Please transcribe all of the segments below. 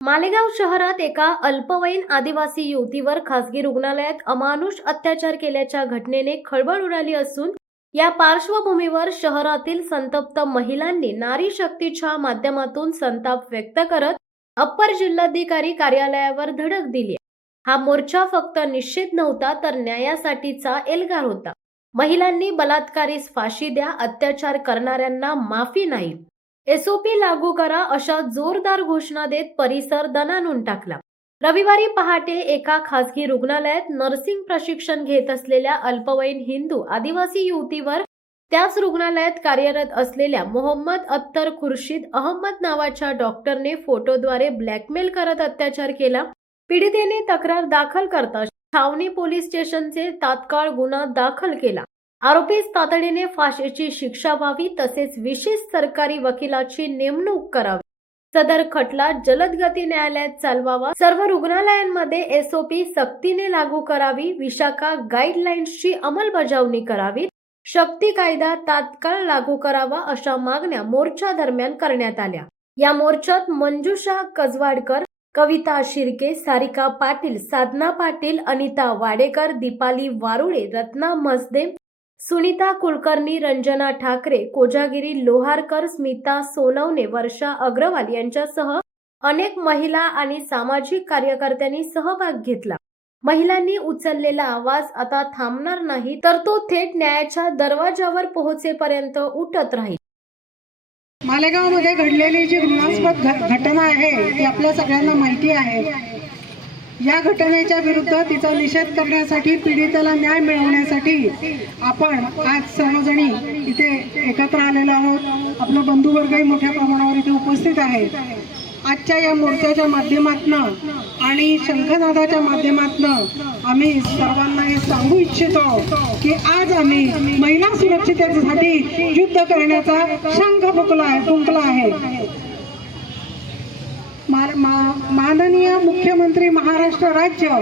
मालेगाव शहरात एका अल्पवयीन आदिवासी युवतीवर खासगी रुग्णालयात अमानुष अत्याचार केल्याच्या घटनेने खळबळ उडाली असून या पार्श्वभूमीवर शहरातील संतप्त महिलांनी नारी शक्तीच्या माध्यमातून संताप व्यक्त करत अप्पर जिल्हाधिकारी कार्यालयावर धडक दिली। हा मोर्चा फक्त निषेध नव्हता तर न्यायासाठीचा एल्गार होता। महिलांनी बलात्कारीस फाशी द्या, अत्याचार करणाऱ्यांना माफी नाही, एसओपी लागू करा अशा जोरदार घोषणा देत परिसर दणाणून टाकला। रविवारी पहाटे एका खासगी रुग्णालयात नर्सिंग प्रशिक्षण घेत असलेल्या अल्पवयीन हिंदू आदिवासी युवतीवर त्याच रुग्णालयात कार्यरत असलेल्या मोहम्मद अख्तर खुर्शीद अहमद नावाच्या डॉक्टरने फोटोद्वारे ब्लॅकमेल करत अत्याचार केला। पीडितेने तक्रार दाखल करताच छावणी पोलीस स्टेशनचे तात्काळ गुन्हा दाखल केला। आरोपीस तातडीने फाशीची शिक्षा व्हावी तसेच विशेष सरकारी वकिलाची नेमणूक करावी। सदर खटला जलद गती न्यायालयात चालवावा। सर्व रुग्णालयांमध्ये एसओपी सक्तीने लागू करावी। विशाखा गाईडलाईन्सची अंमलबजावणी करावी। शक्ती कायदा तात्काळ लागू करावा अशा मागण्या मोर्चा दरम्यान करण्यात आल्या। या मोर्चात मंजुषा कजवाडकर, कविता शिर्के, सारिका पाटील, साधना पाटील, अनिता वाडेकर, दीपाली वारुळे, रत्ना मसदे, सुनीता कुलकर्णी, रंजना ठाकरे, कोजागिरी लोहारकर, स्मिता सोनवणे, वर्षा अग्रवाल यांच्यासह अनेक महिला आणि सामाजिक कार्यकर्त्यांनी सहभाग घेतला। महिलांनी उचललेला आवाज आता थांबणार नाही तर तो थेट न्यायाच्या दरवाजावर पोहोचेपर्यंत उठत राहील। मालेगावमध्ये घडलेली जी घृणास्पद घटना आहे ती आपल्या सगळ्यांना माहिती आहे। या घटनेच्या विरुद्ध तिचा निषेध करण्यासाठी, पीडितेला न्याय मिळवण्यासाठी आपण आज सर्वजणी इथे एकत्र आलेलो आहोत। आपला बंधुवर्गही मोठ्या प्रमाणावर इथे उपस्थित आहे। आजच्या या मोर्चाच्या माध्यमातून आणि शंखनादाच्या माध्यमातून आम्ही सर्वांना हे सांगू इच्छितो की आज आम्ही महिला सुरक्षिततेसाठी युद्ध करण्याचा शंख फुंकला आहे। माननीय मुख्यमंत्री महाराष्ट्र राज्य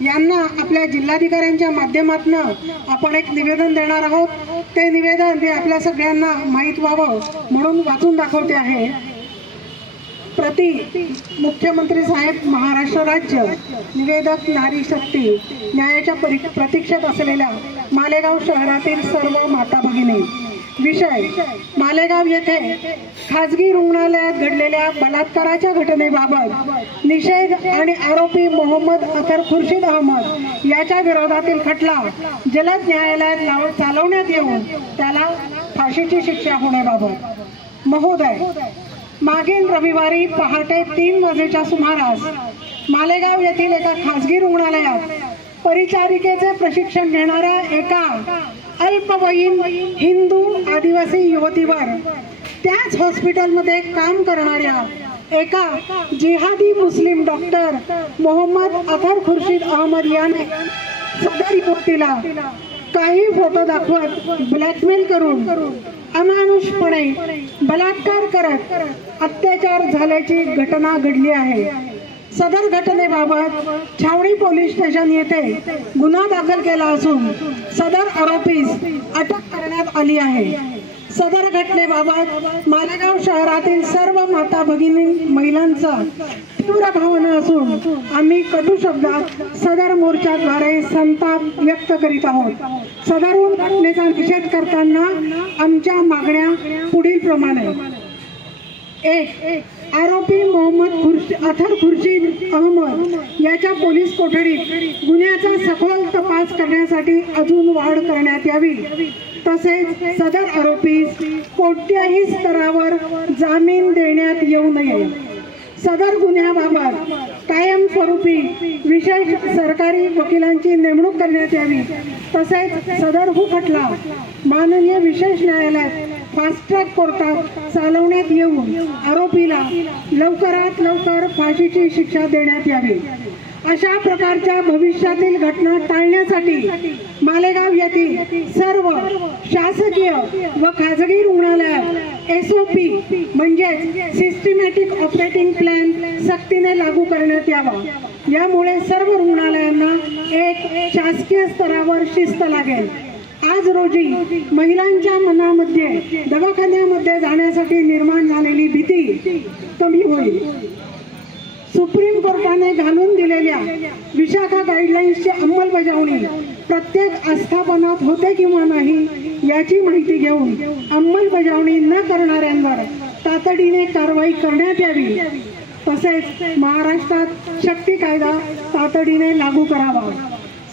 यांना आपल्या जिल्हाधिकाऱ्यांच्या माध्यमातून आपण एक निवेदन देणार आहोत। ते निवेदन हे आपल्या सगळ्यांना माहीत व्हावं म्हणून वाचून दाखवते आहे। प्रति मुख्यमंत्री साहेब महाराष्ट्र राज्य, निवेदक नारी शक्ती, न्यायाच्या प्रतीक्षेत असलेल्या मालेगाव शहरातील सर्व माता भगिनी। विषय: मालेगाव येथे खाजगी रुग्णालयात घडलेल्या बलात्काराच्या घटनेबाबत निषेध आणि आरोपी मोहम्मद अख्तर खुर्शीद अहमद याच्या विरोधातील खटला जलद न्यायालयात चालवण्यात येऊन त्याला फाशीची शिक्षा होण्याबाबत। महोदय, मागील रविवारी पहाटे 3 वाजेच्या सुमारास मालेगाव येथील एका खासगी रुग्णालयात परिचारिकेचे प्रशिक्षण घेणाऱ्या एका अल्पवयीन हिंदू आदिवासी युवतीवर त्याच हॉस्पिटलमध्ये काम करणाऱ्या एका जिहादी मुस्लिम डॉक्टर मोहम्मद अख्तर खुर्शीद अहमद याने सदर युवतीला काही फोटो दाखवत ब्लॅकमेल करून अमानुषपणे बलात्कार करत अत्याचार झाल्याची घटना घडली आहे। सदर घटनेबाबत छावणी पोलीस स्टेशन येथे गुन्हा दाखल केला असून सदर आरोपीस अटक करण्यात आली आहे। सदर घटनेबाबत मालेगाव शहरातील सर्व माता भगिनी महिलांचा तीव्र भावना असून आम्ही कटू शब्दात सदर मोर्चाद्वारे संताप व्यक्त करीत आहोत। सदर घटनेचा निषेध करताना आमच्या मागण्या पुढील प्रमाणे: 1. आरोपी मोहम्मद अख्तर खुर्शीद अहमद याच्या पोलीस कोठडीत गुन्ह्याचा सखोल तपास करण्यासाठी अजून वाढ करण्यात यावी। तसेच सदर आरोपीस कोणत्याही स्तरावर जामीन देण्यात येऊ नये। सदर गुन्ह्याबाबत कायमस्वरूपी विशेष सरकारी वकिलांची नेमणूक करण्यात यावी। तसेच सदर खटला माननीय विशेष न्यायालयात फास्ट ट्रॅक कोर्टात चालवण्यात येऊन आरोपीला लवकरात लवकर फाशीची शिक्षा देण्यात यावी। अशा प्रकारच्या भविष्यातील घटना टाळण्यासाठी मालेगाव येथील सर्व शासकीय व खाजगी रुग्णालयात एसओपी म्हणजे सिस्टमॅटिक ऑपरेटिंग प्लॅन सक्तीने लागू करण्यात यावा। यामुळे सर्व रुग्णालयांना एक शासकीय स्तरावर शिस्त लागेल। आज रोजी महिलांच्या मनामध्ये दवाखान्यामध्ये जाण्यासाठी निर्माण झालेली भीती कमी होईल। पक्षाने घालून दिलेल्या विशाखा गाईडलाईन्सची अंमलबजावणी प्रत्येक आस्थापनात होते किंवा नाही याची माहिती घेऊन अंमलबजावणी न करणाऱ्यांवर तातडीने कारवाई करण्यात यावी. तसेच महाराष्ट्रात शक्ती कायदा तातडीने लागू करावा.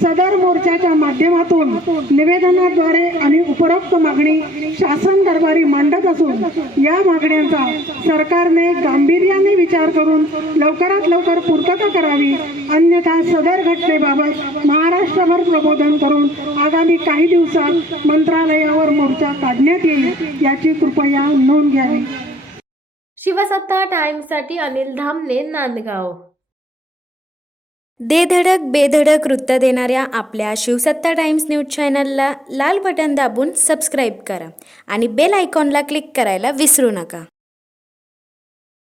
सदर मोर्चाच्या माध्यमातून निवेदनाद्वारे आणि उपरोक्त मागणी शासन दरबारी मांडत असून या मागण्यांचा सरकारने गांभीर्याने विचार करून लवकरात लवकर पूर्तता करावी. अन्यथा सदर घटनेबाबत महाराष्ट्रभर प्रबोधन करून आगामी काही दिवसात मंत्रालयावर मोर्चा काढण्यात येईल याची कृपया नोंद घ्यावी. शिवसत्ता टाइम्ससाठी अनिल धामणे, नांदगाव. धडक बेधडक वृत्त देणाऱ्या आपल्या शिवसत्ता टाइम्स न्यूज चॅनलला लाल बटन दाबून सबस्क्राईब करा आणि बेल आयकॉनला क्लिक करायला विसरू नका.